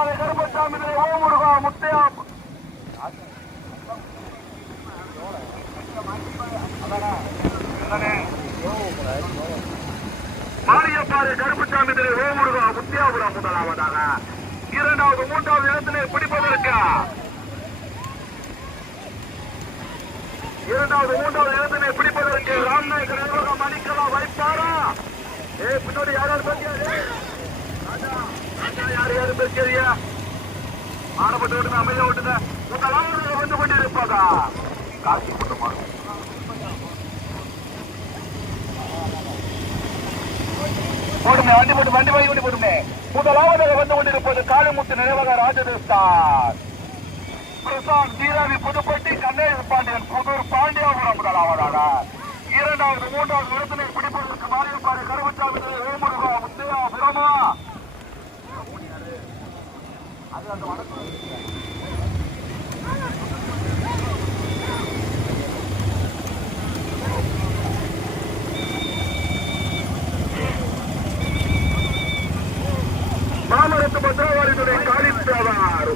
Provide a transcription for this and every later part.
மாளிகைப்பாறை கருப்பசாமி ஓமுருகா முத்தையா மாளிகைப்பாறை கருப்பசாமி ஓமுருகா முத்தியாபுரம் முதலாவதாக. இரண்டாவது மூன்றாவது இடத்திலே பிடிப்பதற்கு. இரண்டாவது மூன்றாவது இடத்திலே பிடிப்பதற்கு. ராம்நாயக் நிர்வாகம் அளிக்கலாம் வைப்பாரா? ஏ பின்னாடி யாராவது பேசியாரு யார் யாரு பேசியறியா ஆரம்பத்தை விட்டுங்க அமைதியா விட்டுங்க உங்கள் வந்து கொண்டிருப்பதா காசி குடும்பம் போடுமே வண்டி போட்டு வண்டி வாங்கி கொண்டு போடுமே முதலாவதாக வந்து கொண்டிருப்பது காளிமுத்து நினைவக ராஜதேஸ்தான் பிரசாந்த் தீராவி புதுப்பட்டி கண்ணேஷ் பாண்டியன் புதூர் பாண்டியாபுரம் முதலாவதாக இரண்டாவது மூன்றாவது இடத்தினை பிடிப்பதற்கு மாரியப்பாடு கருவச்சாமி ஓமுருகா முத்தையா பிரமா மாமரத்து பத்திரவாளித்துறை காலித்தேவார்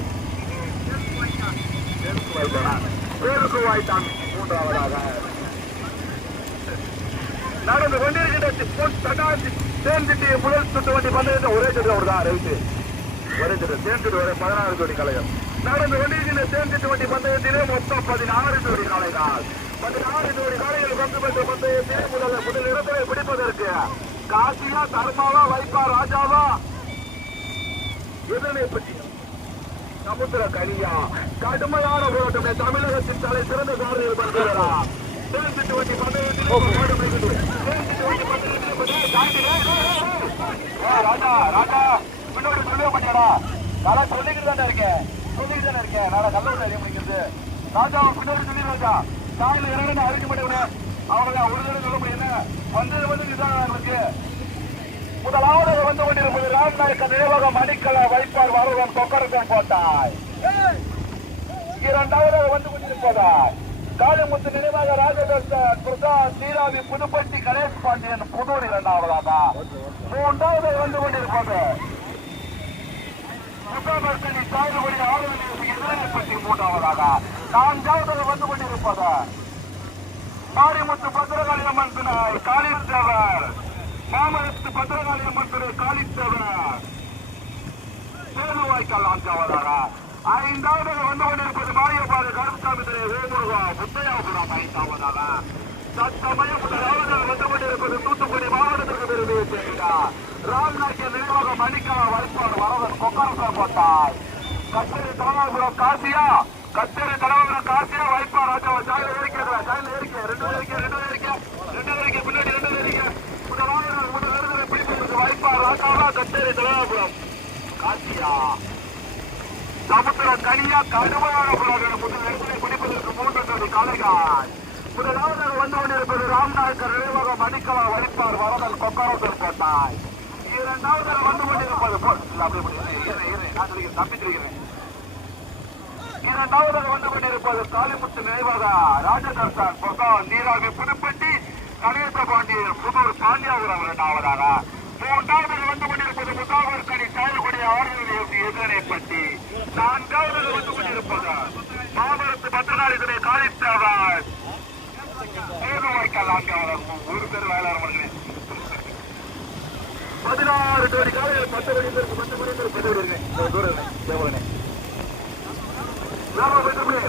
பேருக்கு வாய்த்தான் மூன்றாவதாக நடந்து கொண்டிருக்கின்ற சேர்ந்துட்டு முதல் சுட்டு வண்டி பந்தயத்தை ஒரே சுட்டு தான் ரைட்டு ஒரே சுட்டு சேர்ந்துட்டு வர பதினாறு ஜோடி கலையம் நடந்து கொண்டிருக்கின்ற சேர்ந்துட்டு வண்டி பந்தயத்திலே மொத்தம் பதினாறு ஜோடி கலைகள் பதினாறு ஜோடி கலைகள் கொண்டு பெற்ற பந்தயத்திலே முதல் முதல் இடத்திலே பிடிப்பதற்கு காசியா தர்மாவா வைப்பா ராஜாவா எதனை பற்றி சமுத்திர கனியா கடுமையான போராட்டமே தமிழகத்தின் தலை சிறந்த சாரதியில். வா, ராஜா ராஜா. பின்னாடி சொல்லவே மாட்டியாடா நான் சொல்லிக்கிட்டு தானே இருக்கேன் சொல்லிக்கிட்டு தானே இருக்கேன் நான் கல்ல விட அறிய முடிக்கிறது. ராஜா பின்னாடி சொல்லி ராஜா. தாயில இறங்க அறிக்க மாட்டேன் அவங்க ஒரு தடவை சொல்ல என்ன வந்தது வந்து இதுதான் இருக்கு கொண்டிருப்பது ராம்நாயக்க அணிக்கல வைப்பார் வரவன் கொக்கரசன் போட்டாய். இரண்டாவது வந்து கொண்டிருப்பதாய். காளிமுத்து நினைவாக ராஜதர்ஷன் பிரசாத் சீராவி புதுப்பட்டி கணேஷ் பாண்டியன் புதூர் இரண்டாவதாக. மூன்றாவது வந்து கொண்டிருப்பது முகாமர்கனி சாகுபடி ஆளுநர் எதிரப்பட்டி மூன்றாவதாக. நான்காவது வந்து கொண்டிருப்பது மாரிமுத்து பத்திரகாளி அம்மன் காளி காளித்தவர் மாமரத்து பத்திரகாளி அம்மன் துணை காளித்தவர். சேதுவாய்க்கால் நான்காவதாக ஐந்தாவது வந்து கொண்டிருப்பது மாரியப்பாடு கருப்புசாமி துறை வேமுருகா முத்தையாபுரம் ஐந்தாவதாக தற்சமயம் முதலாவதாக வந்து கொண்டிருப்பது தூத்துக்குடி மாவட்டத்திற்கு பெருமையை சேர்க்கிறார் ராம்நாயக்க நிர்வாக மணிக்கா வைப்பாடு வரவன் கொக்கரசர் போட்டார். கச்சேரி தலைவாபுரம் காசியா. கச்சேரி தலைவாபுரம் காசியா வைப்பா ராஜாவை. ஜாயில் ஏறிக்கிறா ஜாயில் ஏறிக்க ரெண்டு பேர் இருக்க ரெண்டு ரெண்டு பேர் இருக்க பின்னாடி ரெண்டு பேர் இருக்க முதலாவது முதல் விருதுகளை பிடிப்பதற்கு வைப்பா தலைவாபுரம் காசியா சமுத்திர கனியா கடுமையான போராட்டம் முதல் இடத்திலே பிடிப்பதற்கு மூன்று முதலாவதாக வந்து கொண்டிருப்பது ராம்நாயக்கர் நினைவாக மணிக்கலா வரதன் கொக்கரசர் இரண்டாவதாக வந்து கொண்டிருப்பது தப்பித்திருக்கிறேன். இரண்டாவதாக வந்து கொண்டிருப்பது காளிமுத்து நினைவாக ராஜகர்ஷன் பொக்கால் நீராவி புதுப்பட்டி கணேச பாண்டியன் புதூர் பாண்டியாபுரம் இரண்டாவதாக. மூன்றாவது வந்து கொண்டிருப்பது முதல்வர் கணி சாயல்குடி ஆறுதல் எதிரனை பட்டி நான்காவதாக வந்து கொண்டிருப்பது மாமரத்து பத்திரகாளித்துறை காலித்தவர் ஏழு வாய்க்கால் நான்காவதாக ஒரு பேர் வேளாண் மனிதனே பதினாறு கோடி காலையில் பத்து மணி பேருக்கு பத்து மணி பேருக்கு பதிவு இருக்கேன் தூரம்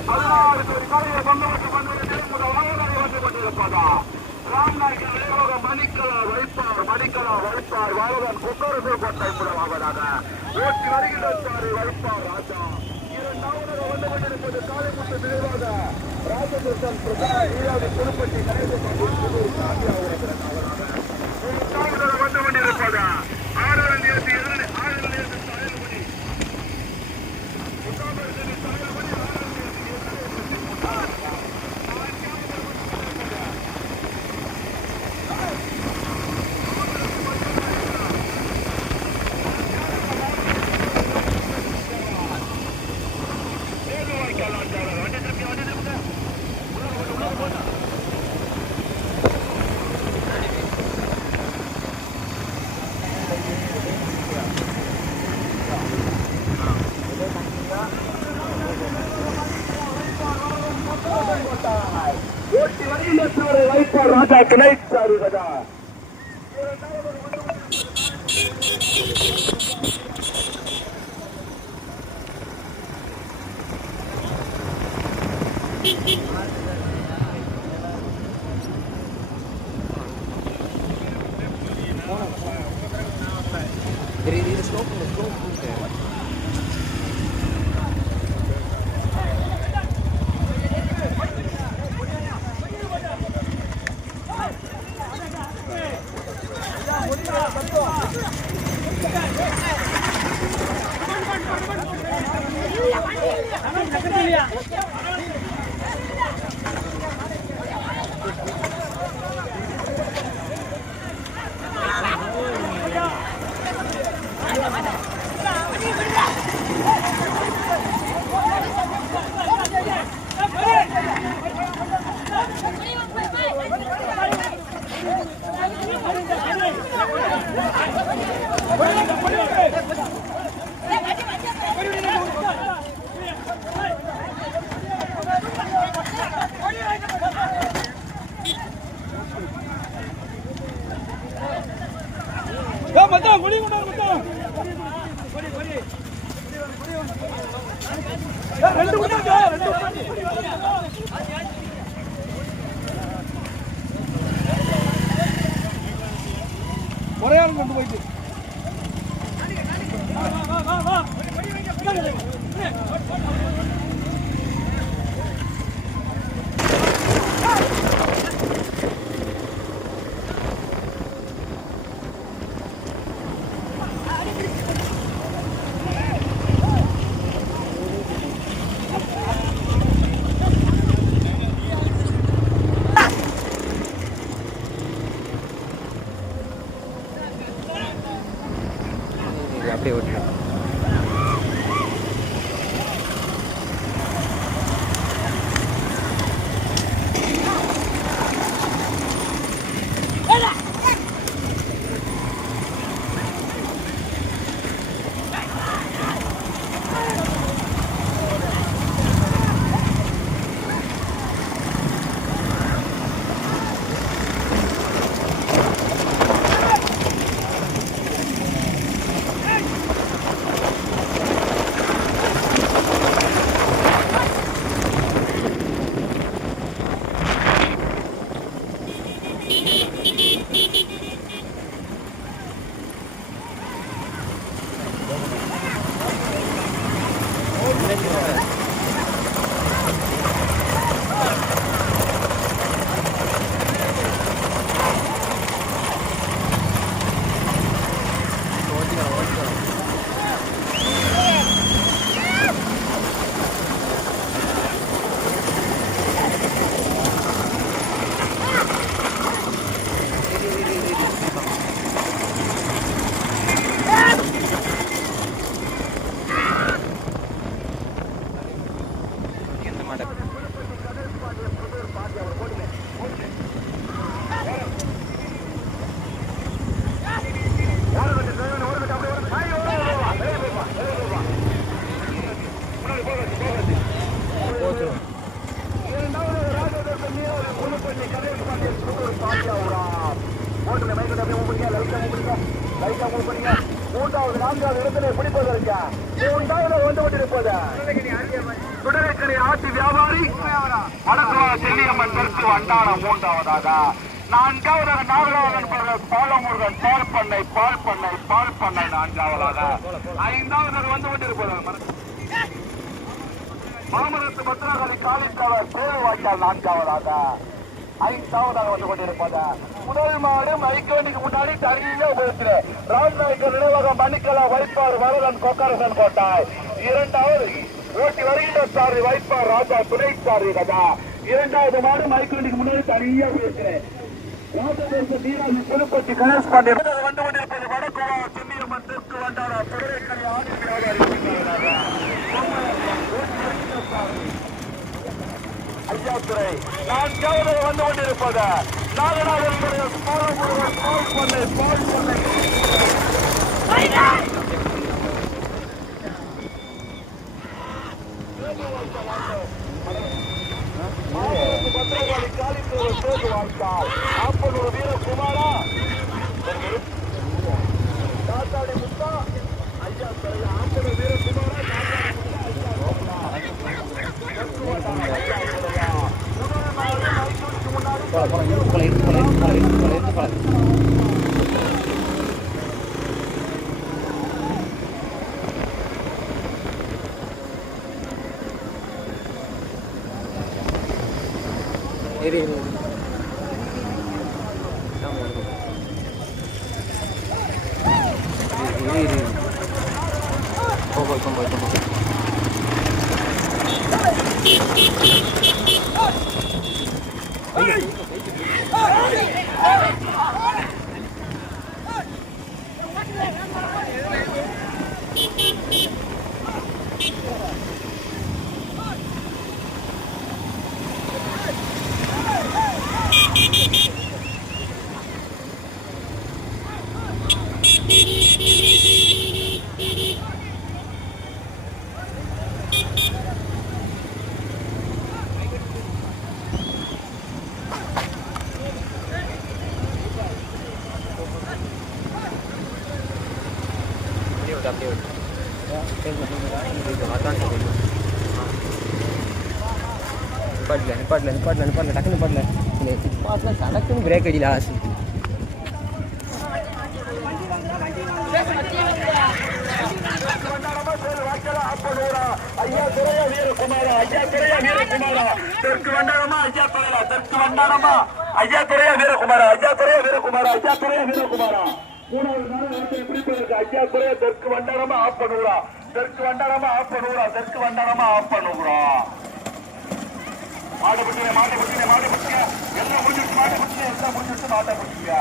பதினாறு கோடி காலையில் பந்து பந்தவத்து பந்தவத்தில் முதலாவதாக வந்து கொண்டிருப்பதா? ராம்நாயக்கர் நினைவாக மணிக்கலா வைப்பார் மணிக்கலா வைப்பார். வாழவன் குக்கரசு கோட்டை முதலாவதாக ஓட்டி வருகின்றார் வைப்பார் ராஜா. இரண்டாவது வந்து கொண்டிருப்பது காளிமுத்து நினைவாக ராஜகிருஷ்ணன் பிரசாத் ஈராவி புதுப்பட்டி கணேசன் புதூர் சாமியாவுடன் இரண்டாவதாக மூன்றாவதாக வந்து கொண்டிருப்பது ஆறாம் தேதி எதிரணி ஆறாம் தேதி சாயல்குடி வைப்பார் ராஜா துணை சாருகதா மொத்தம் குடி கொண்டாரு மொத்தம் ரெண்டு கொண்டு போயிட்டு. Get it! மூன்றாவதாக நான்காவதாக நாகராஜன் பிரதர் பாலமுருகன் பால் பண்ணை பால் பண்ணை பால் பண்ணை நான்காவதாக ஐந்தாவது வந்து கொண்டிருப்பது மாமரத்து பத்திரகாளி காலித்தவர் பேரு வாய்க்கால் நான்காவதாக ஐந்தாவதாக வந்து கொண்டிருப்பதா முதல் மாடு மைக்கோனிக்கு முன்னாடி தனியாக உபயோகிக்கிற ராஜ்நாயக்கர் நினைவாக மணிக்கலா வைப்பார் வரதன் கொக்கரசன் கோட்டாய். இரண்டாவது ஓட்டி வருகின்ற சாரி வைப்பார் ராஜா துணை சாரி கதா இரண்டாவது மாடு மைக்கோனிக்கு முன்னாடி தனியா பேசுறேன் திருப்பதி கணேஷ் பாண்டிய வந்து கொண்டிருப்பது வடக்குவா சென்னியம்மன் தெற்கு வண்டாரா புகழேக்கரை ஆடி வியாபாரி ஐயாத்துறை நான்காவது வந்து கொண்டிருப்பது. நாகநாதனுடைய பால் பண்ணை பால் பண்ணை. ஆயிரத்து போல போல இருக்கு போல இருக்கு போல இருக்கு போல இருக்கு போல இருக்கு அப்படியே அப்படியே விடு. சரி, இது, இது, அதான் சரி. நிப்பாட்டல நிப்பாட்டல நிப்பாட்டல பிரேக் அடியில ஆசை ஐயா வீரகுமாரா ஐயா துறைய வீரகுமாரா தெற்கு வண்டாரமா ஐயா துறையா தெற்கு வண்டாரமா ஐயா வீரகுமாரா? ஐயா துறைய வீரகுமாரா? ஐயா வீரகுமாரா? மூணாவது நாள் வந்து எப்படி போயிருக்கு? ஐயா துறையா தெற்கு வண்டாரமா ஆஃப் பண்ணுறா. தெற்கு வண்டாரமா ஆஃப் பண்ணுறா. தெற்கு வண்டாரமா ஆஃப் பண்ணுறா. மாட்டை பிடிங்க மாட்டை பிடிங்க மாட்டை பிடிங்க எல்லாம் முடிஞ்சிருச்சு மாட்டை பிடிங்க எல்லாம் முடிஞ்சிருச்சு மாட்டை பிடிங்க